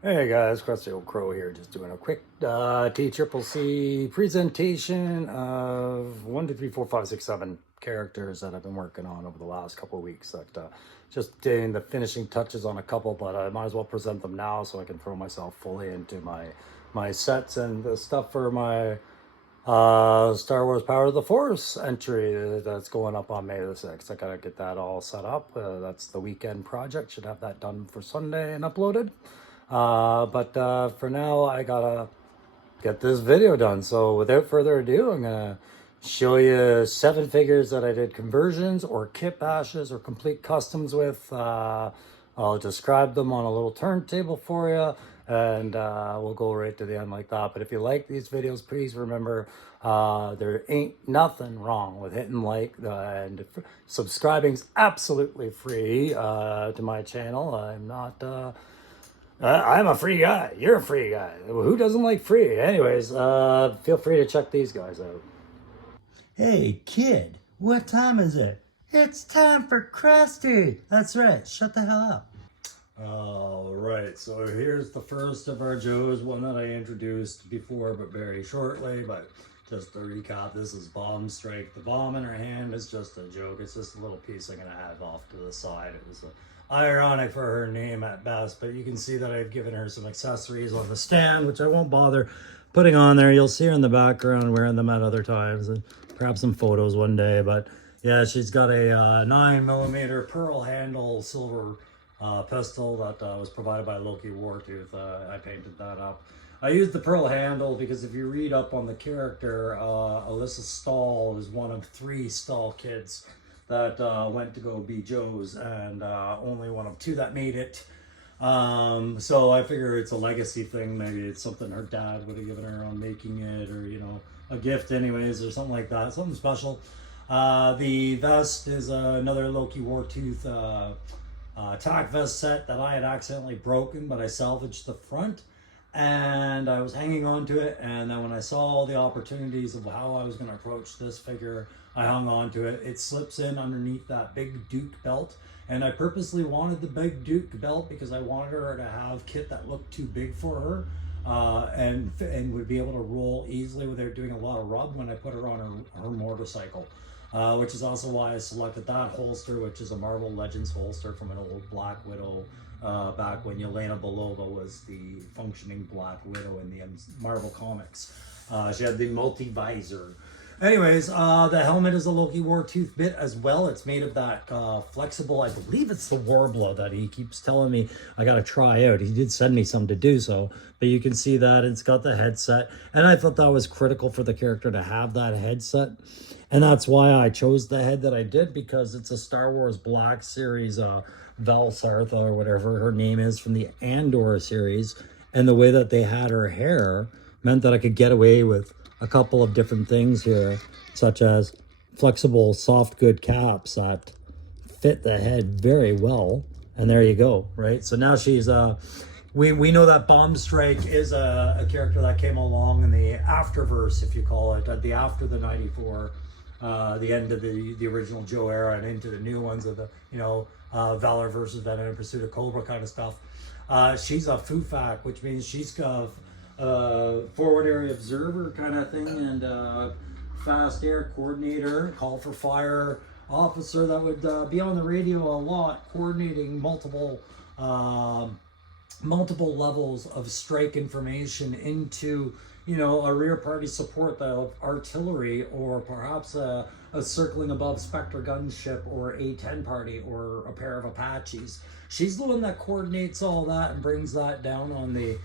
Hey guys, Crusty Old Crow here, just doing a quick TCCC presentation of 1, 2, 3, 4, 5, 6, 7 characters that I've been working on over the last couple of weeks. That just doing the finishing touches on a couple, but I might as well present them now so I can throw myself fully into my sets and the stuff for my Star Wars Power of the Force entry that's going up on May the 6th. I gotta get that all set up. That's the weekend project. Should have that done for Sunday and uploaded. But for now, I gotta get this video done. So without further ado, I'm gonna show you 7 figures that I did conversions or kit bashes or complete customs with. I'll describe them on a little turntable for you, and we'll go right to the end like that. But if you like these videos, please remember there ain't nothing wrong with hitting like and subscribing's absolutely free to my channel. I'm a free guy. You're a free guy. Who doesn't like free? Anyways, feel free to check these guys out. Hey, kid, what time is it? It's time for Crusty. That's right. Shut the hell up. All right, so here's the first of our Joes, one that I introduced before, but very shortly. But just to recap, this is Bomb Strike. The bomb in her hand is just a joke. It's just a little piece I'm gonna have off to the side. It was ironic for her name at best, but you can see that I've given her some accessories on the stand, which I won't bother putting on there. You'll see her in the background wearing them at other times, and perhaps some photos one day. But yeah, she's got a 9mm pearl handle silver pistol that was provided by Loki Wartooth. I painted that up. I used the pearl handle because if you read up on the character, Alyssa Stahl is one of 3 Stahl kids that went to go be Joe's, and only one of 2 that made it. So I figure it's a legacy thing. Maybe it's something her dad would have given her on making it, or a gift anyways, or something like that, something special. The vest is another Loki Wartooth tack vest set that I had accidentally broken, but I salvaged the front and I was hanging on to it. And then when I saw all the opportunities of how I was going to approach this figure, I hung on to it. It slips in underneath that big Duke belt, and I purposely wanted the big Duke belt because I wanted her to have kit that looked too big for her, and would be able to roll easily without doing a lot of rub when I put her on her motorcycle. Which is also why I selected that holster, which is a Marvel Legends holster from an old Black Widow, back when Yelena Belova was the functioning Black Widow in the Marvel comics. She had the multi-visor. Anyways, the helmet is a Loki Wartooth bit as well. It's made of that flexible, I believe it's the Warbler that he keeps telling me I gotta try out. He did send me some to do so, but you can see that it's got the headset, and I thought that was critical for the character to have that headset. And that's why I chose the head that I did, because it's a Star Wars Black Series Val Sartha, or whatever her name is, from the Andor series. And the way that they had her hair meant that I could get away with a couple of different things here, such as flexible soft good caps that fit the head very well. And there you go, right? So now she's we know that Bomb Strike is a character that came along in the afterverse, if you call it, the after the 94, the end of the original Joe era and into the new ones of the Valor versus Venom in Pursuit of Cobra kind of stuff. She's a FUFAC, which means she's got forward area observer kind of thing, and fast air coordinator, call for fire officer that would be on the radio a lot, coordinating multiple levels of strike information into a rear party support of artillery, or perhaps a circling above Spectre gunship, or A-10 party, or a pair of Apaches. She's the one that coordinates all that and brings that down on the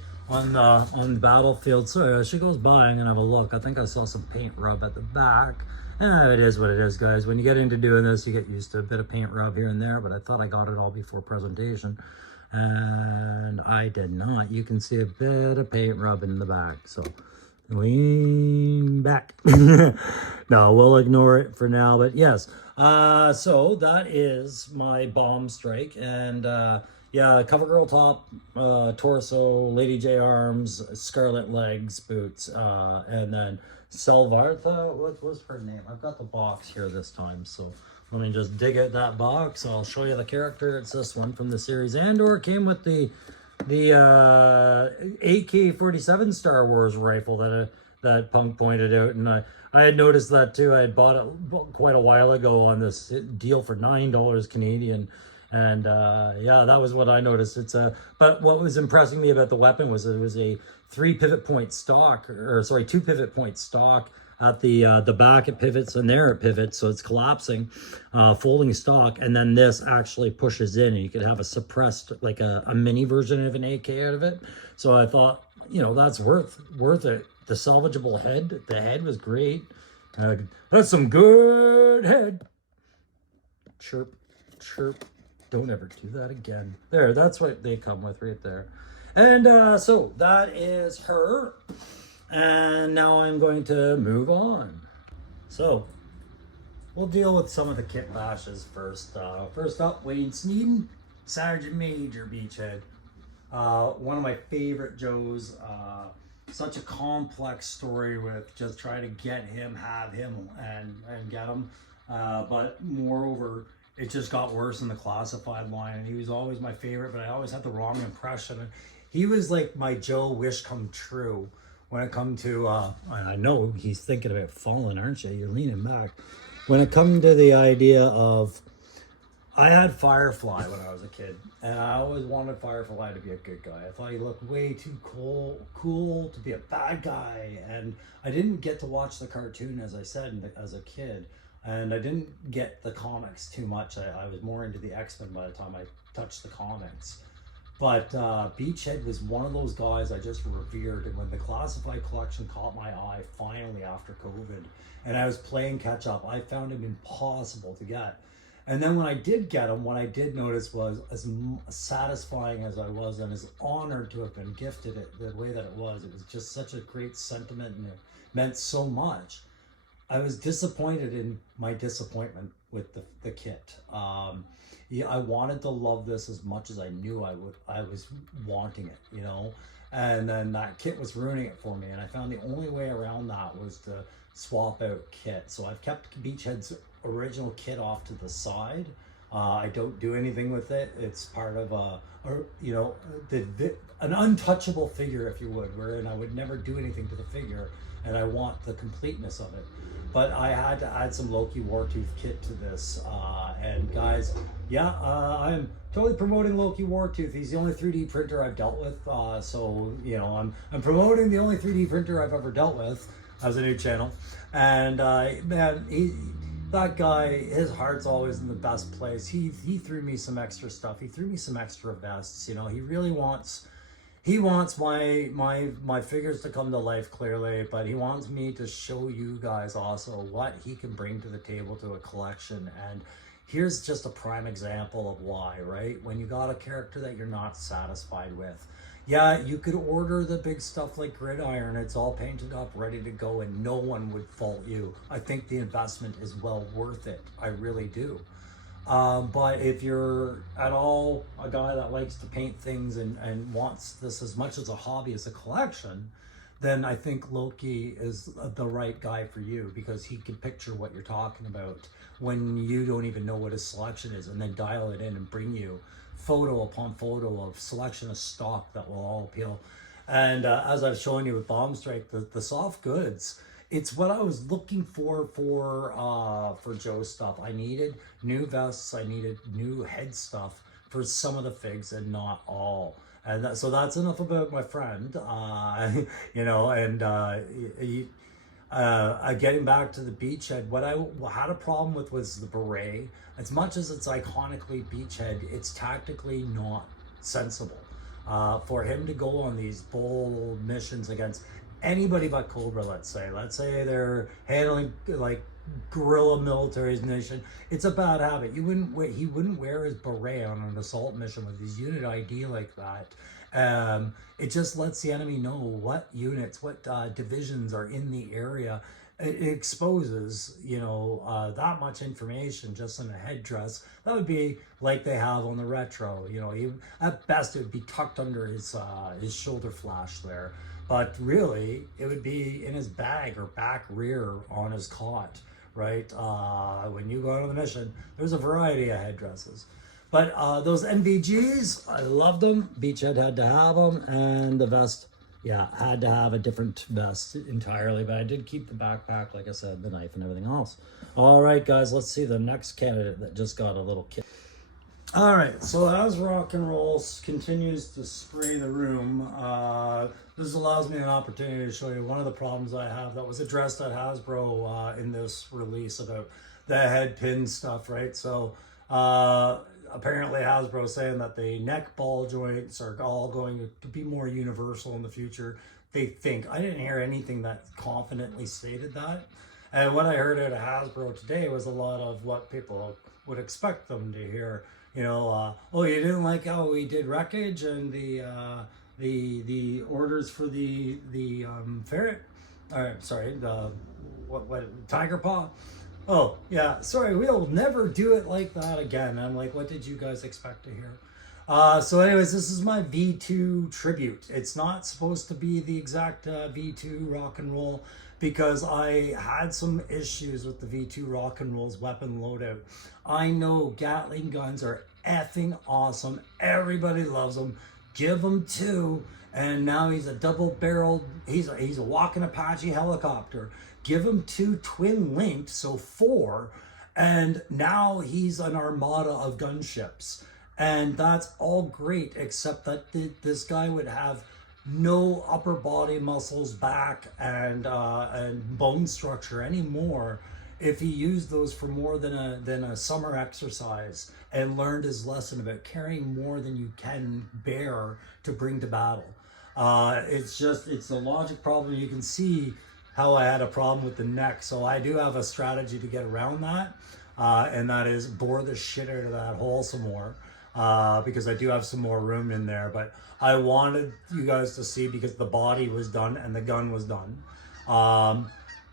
battlefield. So she goes by. I'm gonna have a look. I think I saw some paint rub at the back. It is what it is, guys. When you get into doing this, you get used to a bit of paint rub here and there, but I thought I got it all before presentation, and I did not. You can see a bit of paint rub in the back, so lean back. No, we'll ignore it for now, but yes. So that is my Bomb Strike, and yeah, cover girl top, torso, Lady J arms, scarlet legs, boots, and then Salvartha, what was her name? I've got the box here this time, so let me just dig out that box. I'll show you the character. It's this one from the series Andor. Came with the the AK-47 Star Wars rifle that Punk pointed out, and I had noticed that too. I had bought it quite a while ago on this deal for $9 Canadian, and yeah, that was what I noticed. But what was impressing me about the weapon was it was a 3 pivot point stock, or sorry, 2 pivot point stock. At the back it pivots, and there it pivots, so it's collapsing, folding stock, and then this actually pushes in, and you could have a suppressed, like a mini version of an AK out of it. So I thought, you know, that's worth it. The salvageable head, the head was great. That's some good head. Chirp, chirp. Don't ever do that again. There, that's what they come with right there. And so that is her. And now I'm going to move on. So we'll deal with some of the kit bashes first. First up, Wayne Sneeden, Sergeant Major Beachhead. One of my favorite Joes. Such a complex story with just trying to get him, have him, and get him. But moreover, it just got worse in the classified line, and he was always my favorite, but I always had the wrong impression. And he was like my Joe wish come true. When it come to, I know he's thinking about falling, aren't you? You're leaning back. When it come to the idea of, I had Firefly when I was a kid, and I always wanted Firefly to be a good guy. I thought he looked way too cool to be a bad guy, and I didn't get to watch the cartoon, as I said, as a kid, and I didn't get the comics too much. I was more into the X-Men by the time I touched the comics. But Beachhead was one of those guys I just revered, and when the classified collection caught my eye finally after COVID, and I was playing catch up, I found him impossible to get. And then when I did get him, what I did notice was, as satisfying as I was and as honored to have been gifted it the way that it was just such a great sentiment, and it meant so much. I was disappointed in my disappointment with the kit. Yeah, I wanted to love this as much as I knew I would. I was wanting it, you know, and then that kit was ruining it for me. And I found the only way around that was to swap out kit. So I've kept Beachhead's original kit off to the side. I don't do anything with it. It's part of you know, an untouchable figure, if you would, wherein I would never do anything to the figure, and I want the completeness of it. But I had to add some Loki Wartooth kit to this. And guys, yeah, I'm totally promoting Loki Wartooth. He's the only 3D printer I've dealt with. So, you know, I'm promoting the only 3D printer I've ever dealt with as a new channel. And man, that guy, his heart's always in the best place. He threw me some extra stuff. He threw me some extra vests. You know, he really wants... He wants my figures to come to life, clearly, but he wants me to show you guys also what he can bring to the table to a collection. And here's just a prime example of why, right? When you got a character that you're not satisfied with, yeah, you could order the big stuff like Gridiron. It's all painted up, ready to go, and no one would fault you. I think the investment is well worth it. I really do. But if you're at all a guy that likes to paint things and wants this as much as a hobby as a collection, then I think Loki is the right guy for you, because he can picture what you're talking about when you don't even know what his selection is, and then dial it in and bring you photo upon photo of selection of stock that will all appeal. And as I've shown you with Bomb Strike, the soft goods, it's what I was looking for Joe stuff. I needed new vests, I needed new head stuff for some of the figs, and not all. And so that's enough about my friend, you know. And getting back to the Beachhead, what I had a problem with was the beret. As much as it's iconically Beachhead, it's tactically not sensible. For him to go on these bold missions against anybody but Cobra, let's say they're handling like guerrilla military nation, it's a bad habit. He wouldn't wear his beret on an assault mission with his unit ID like that. It just lets the enemy know what units, what divisions are in the area. It exposes, you know, that much information just in a headdress. That would be like they have on the retro. You know, at best it would be tucked under his shoulder flash there. But really, it would be in his bag or back rear on his cot, right? When you go on the mission, there's a variety of headdresses. But those NVGs, I loved them. Beachhead had to have them, and the vest, yeah, had to have a different vest entirely. But I did keep the backpack, like I said, the knife and everything else. All right, guys, let's see the next candidate that just got a little kit. All right, so as rock and roll continues to spray the room, this allows me an opportunity to show you one of the problems I have that was addressed at Hasbro in this release about the head pin stuff, right? So apparently Hasbro saying that the neck ball joints are all going to be more universal in the future. They think. I didn't hear anything that confidently stated that. And what I heard out of Hasbro today was a lot of what people would expect them to hear. You know, oh, you didn't like how we did wreckage and the orders for the ferret, or sorry, the what tiger paw. Oh yeah, sorry, we'll never do it like that again. I'm like, what did you guys expect to hear? So anyways, this is my V2 tribute. It's not supposed to be the exact V2 rock and roll, because I had some issues with the V2 rock and roll's weapon loadout. I know Gatling guns are effing awesome. Everybody loves them. Give them 2. And now he's a double-barreled, he's a walking Apache helicopter. Give him 2 twin-linked, so 4. And now he's an armada of gunships. And that's all great, except that this guy would have no upper body muscles, back, and bone structure anymore if he used those for more than a summer exercise and learned his lesson about carrying more than you can bear to bring to battle. It's a logic problem. You can see how I had a problem with the neck. So I do have a strategy to get around that, and that is bore the shit out of that hole some more. Because I do have some more room in there, but I wanted you guys to see, because the body was done and the gun was done.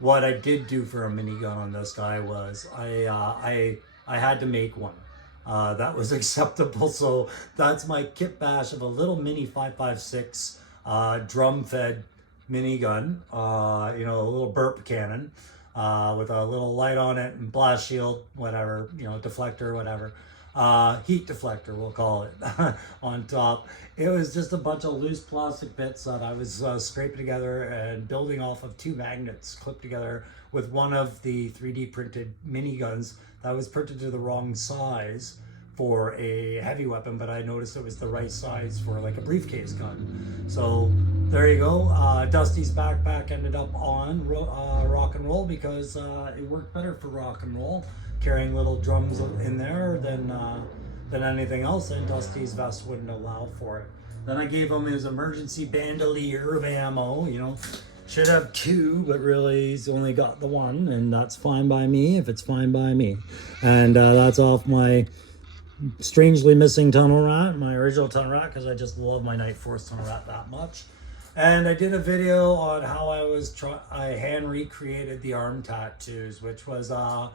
What I did do for a minigun on this guy was I had to make one that was acceptable. So that's my kit bash of a little mini 5.56 drum fed minigun, you know, a little burp cannon with a little light on it and blast shield, whatever, you know, deflector, whatever. Heat deflector, we'll call it, on top. It was just a bunch of loose plastic bits that I was scraping together and building off of 2 magnets clipped together with one of the 3D printed miniguns that was printed to the wrong size for a heavy weapon, but I noticed it was the right size for like a briefcase gun. So there you go. Dusty's backpack ended up on rock and roll because it worked better for rock and roll, carrying little drums in there than anything else, and Dusty's vest wouldn't allow for it. Then I gave him his emergency bandolier of ammo, you know. Should have 2, but really he's only got the 1, and that's fine by me if it's fine by me. And that's off my strangely missing tunnel rat, my original tunnel rat, because I just love my Night Force tunnel rat that much. And I did a video on how I hand recreated the arm tattoos, which was a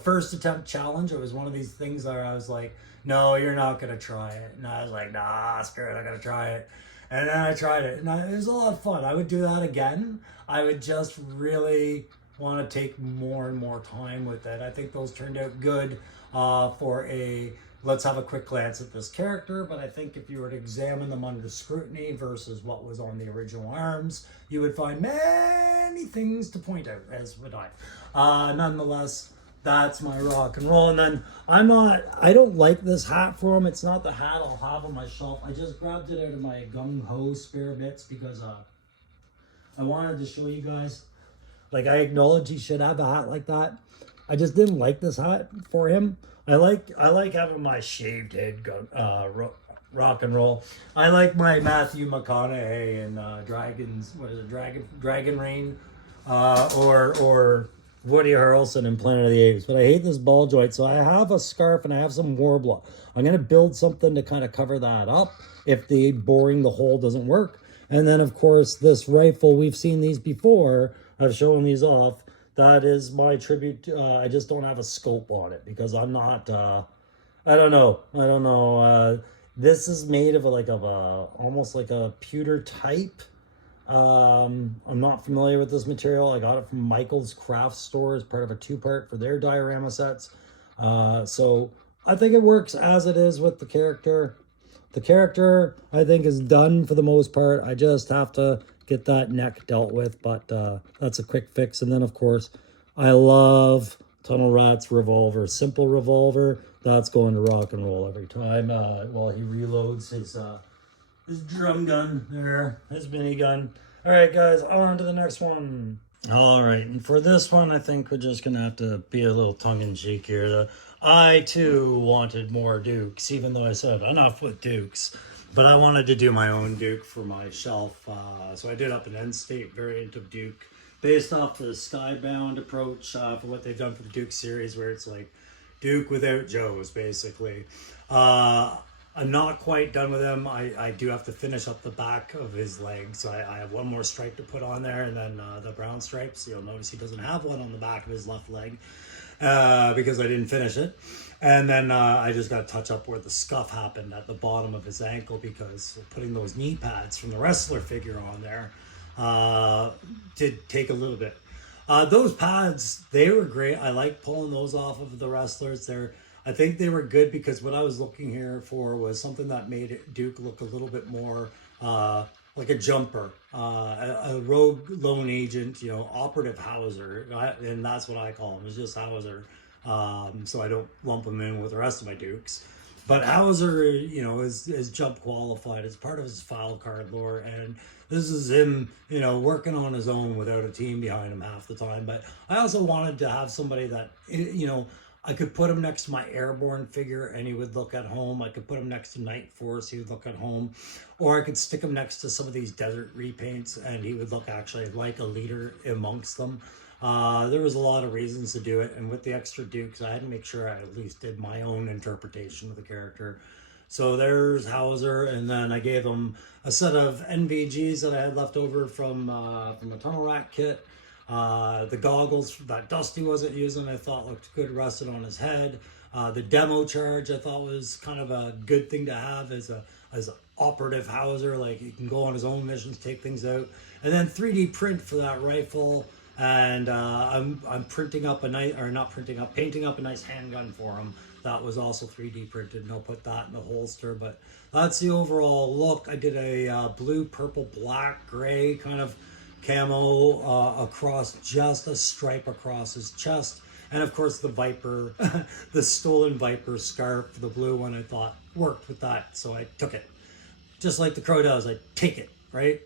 first attempt challenge. It was one of these things where I was like, no, you're not gonna try it. And I was like, nah, screw it, I'm gonna try it. And then I tried it, and it was a lot of fun. I would do that again. I would just really want to take more and more time with it. I think those turned out good for let's have a quick glance at this character, but I think if you were to examine them under scrutiny versus what was on the original arms, you would find many things to point out, as would I. Nonetheless, that's my rock and roll. And then I don't like this hat for him. It's not the hat I'll have on my shelf. I just grabbed it out of my gung-ho spare bits because I wanted to show you guys. Like, I acknowledge he should have a hat like that. I just didn't like this hat for him. I like having my shaved head rock and roll. I like my Matthew McConaughey and Dragon Rain, or Woody Harrelson in Planet of the Apes. But I hate this ball joint, so I have a scarf and I have some Warbler. I'm gonna build something to kind of cover that up if the boring the hole doesn't work. And then of course this rifle, we've seen these before. I've shown these off. That is my tribute. I just don't have a scope on it because I'm not. I don't know. This is made of almost like a pewter type. I'm not familiar with this material. I got it from Michael's Craft Store as part of a 2-part for their diorama sets. So I think it works as it is with the character. The character, I think, is done for the most part. I just have to get that neck dealt with, but that's a quick fix. And then, of course, I love Tunnel Rat's revolver. Simple revolver. That's going to rock and roll every time while he reloads his drum gun there, his minigun. All right, guys, on to the next one. All right, and for this one, I think we're just going to have to be a little tongue-in-cheek here. I, too, wanted more Dukes, even though I said enough with Dukes. But I wanted to do my own Duke for my shelf. So I did up an end-state variant of Duke based off the Skybound approach for what they've done for the Duke series, where it's like Duke without Joes, basically. I'm not quite done with him. I do have to finish up the back of his legs. I have one more stripe to put on there, and then the brown stripes. You'll notice he doesn't have one on the back of his left leg because I didn't finish it. And then I just got to touch up where the scuff happened at the bottom of his ankle, because putting those knee pads from the wrestler figure on there did take a little bit. Those pads, they were great. I like pulling those off of the wrestlers. I think they were good because what I was looking here for was something that made Duke look a little bit more like a jumper, a rogue lone agent, operative Hauser, and that's what I call him. It's just Hauser, so I don't lump him in with the rest of my Dukes. But Hauser, is jump qualified. It's part of his file card lore, and this is him, working on his own without a team behind him half the time. But I also wanted to have somebody that, I could put him next to my airborne figure and he would look at home. I could put him next to Night Force, he would look at home. Or I could stick him next to some of these desert repaints and he would look actually like a leader amongst them. There was a lot of reasons to do it, and with the extra Dukes, I had to make sure I at least did my own interpretation of the character. So there's Hauser, and then I gave him a set of NVGs that I had left over from a Tunnel Rat kit. The goggles that Dusty wasn't using, I thought looked good rested on his head. The demo charge I thought was kind of a good thing to have as an operative Hauser, like he can go on his own missions, take things out. And then 3D print for that rifle, and I'm painting up a nice handgun for him. That was also 3D printed, and I'll put that in the holster. But that's the overall look. I did a blue, purple, black, gray kind of camo across, just a stripe across his chest, and of course the Viper, the stolen Viper scarf, the blue one, I thought worked with that, so I took it. Just like the Crow does, I take it, right?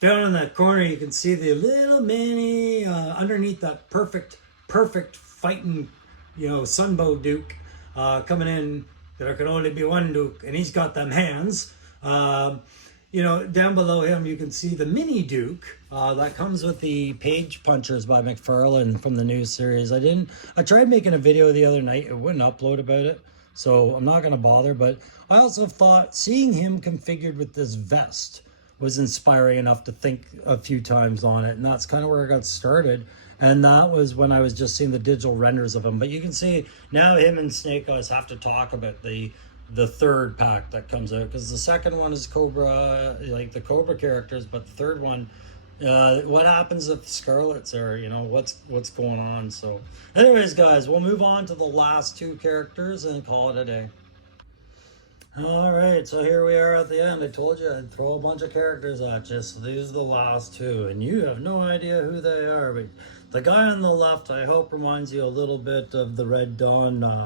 Down in that corner you can see the little mini underneath that perfect fighting, Sunbow Duke coming in. There can only be one Duke, and he's got them hands. Down below him, you can see the mini Duke that comes with the Page Punchers by McFarlane from the new series. I tried making a video the other night. It wouldn't upload about it, so I'm not going to bother. But I also thought seeing him configured with this vest was inspiring enough to think a few times on it. And that's kind of where I got started. And that was when I was just seeing the digital renders of him. But you can see now him and Snake Eyes have to talk about the third pack that comes out, because the second one is Cobra, like the Cobra characters, but the third one, what happens if Scarlet's there, what's going on. So anyways, guys, we'll move on to the last two characters and call it a day. All right, so here we are at the end. I told you I'd throw a bunch of characters at you, so these are the last two, and you have no idea who they are. But the guy on the left, I hope, reminds you a little bit of the Red Dawn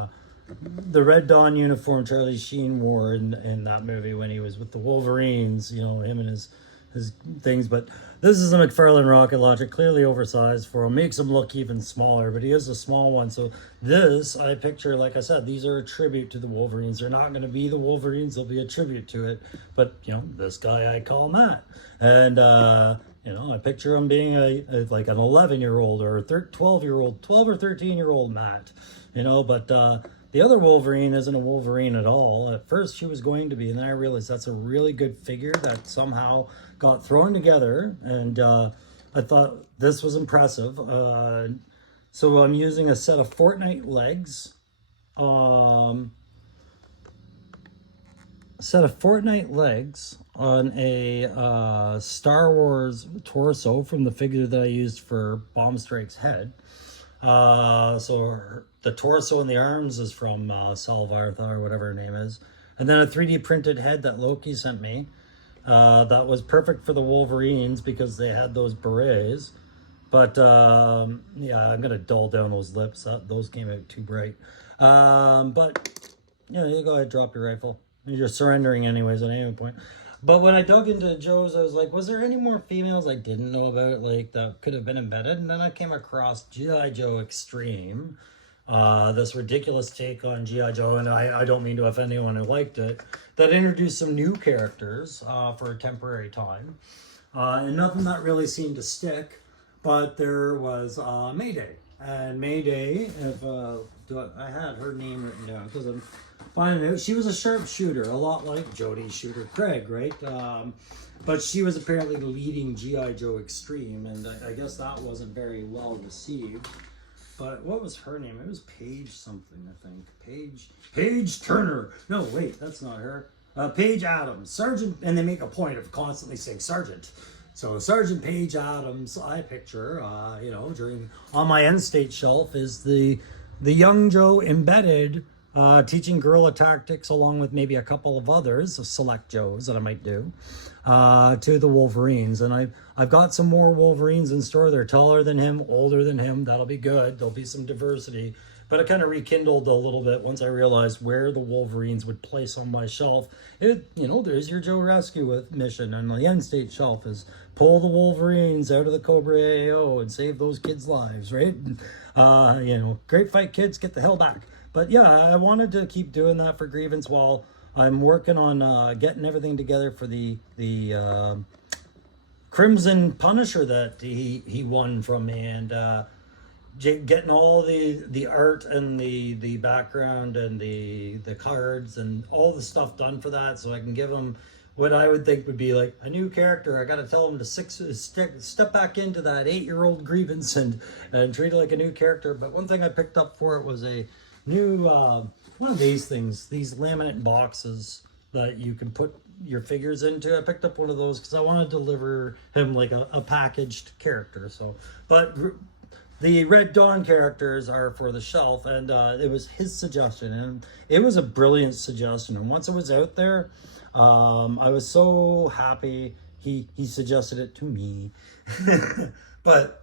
uniform Charlie Sheen wore in that movie when he was with the Wolverines, him and his things. But this is a McFarlane rocket launcher, clearly oversized for him, makes him look even smaller, but he is a small one. So this, I picture, like I said, these are a tribute to the Wolverines. They're not going to be the Wolverines, they'll be a tribute to it. But, this guy I call Matt. And, I picture him being like an 11-year-old or a 12-year-old, 12 or 13-year-old Matt, but the other Wolverine isn't a Wolverine at all. At first she was going to be, and then I realized that's a really good figure that somehow got thrown together, and I thought this was impressive. So I'm using a set of Fortnite legs. On a Star Wars torso from the figure that I used for Bomb Strike's head. The torso and the arms is from Salvartha or whatever her name is. And then a 3D printed head that Loki sent me. That was perfect for the Wolverines because they had those berets. But yeah, I'm gonna dull down those lips. Those came out too bright. But yeah, you go ahead, drop your rifle. You're surrendering anyways at any point. But when I dug into Joe's, I was like, was there any more females I didn't know about, like that could have been embedded? And then I came across G.I. Joe Extreme, this ridiculous take on G.I. Joe, and I don't mean to offend anyone who liked it, that introduced some new characters for a temporary time. And nothing that really seemed to stick, but there was Mayday. And Mayday, if I had her name written down because I'm finding out she was a sharpshooter, a lot like Jodie Shooter Craig, right? But she was apparently leading G.I. Joe Extreme, and I guess that wasn't very well received. But what was her name? It was Paige something, I think. Paige Turner. No, wait, that's not her. Paige Adams, Sergeant, and they make a point of constantly saying Sergeant. So Sergeant Paige Adams, I picture, on my end state shelf is the young Joe embedded, teaching guerrilla tactics along with maybe a couple of others, select Joes that I might do, to the Wolverines. And I've got some more Wolverines in store. They're taller than him, older than him. That'll be good. There'll be some diversity. But it kind of rekindled a little bit once I realized where the Wolverines would place on my shelf. There's your Joe Rescue mission, and the end state shelf is pull the Wolverines out of the Cobra AO and save those kids' lives, right? Great fight, kids, get the hell back. But yeah, I wanted to keep doing that for Grievance while I'm working on getting everything together for the Crimson Punisher that he won from me, and getting all the art and the background and the cards and all the stuff done for that, so I can give him what I would think would be like a new character. I got to tell him to step back into that 8-year-old Grievance and treat it like a new character. But one thing I picked up for it was a new one of these things, these laminate boxes that you can put your figures into. I picked up one of those because I want to deliver him like a packaged character. But the Red Dawn characters are for the shelf, and it was his suggestion, and it was a brilliant suggestion. And once it was out there, I was so happy he suggested it to me. But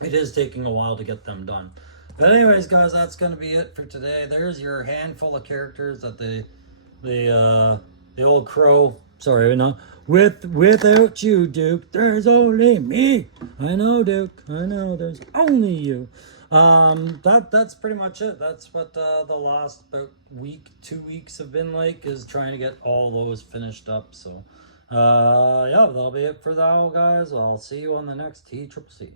it is taking a while to get them done. But anyways, guys, that's going to be it for today. There's your handful of characters that the old crow. Sorry, no. Without you, Duke, there's only me. I know, Duke. I know, there's only you. That's pretty much it. That's what the last about 2 weeks have been like, is trying to get all those finished up. So, yeah, that'll be it for now, guys. I'll see you on the next TCCC.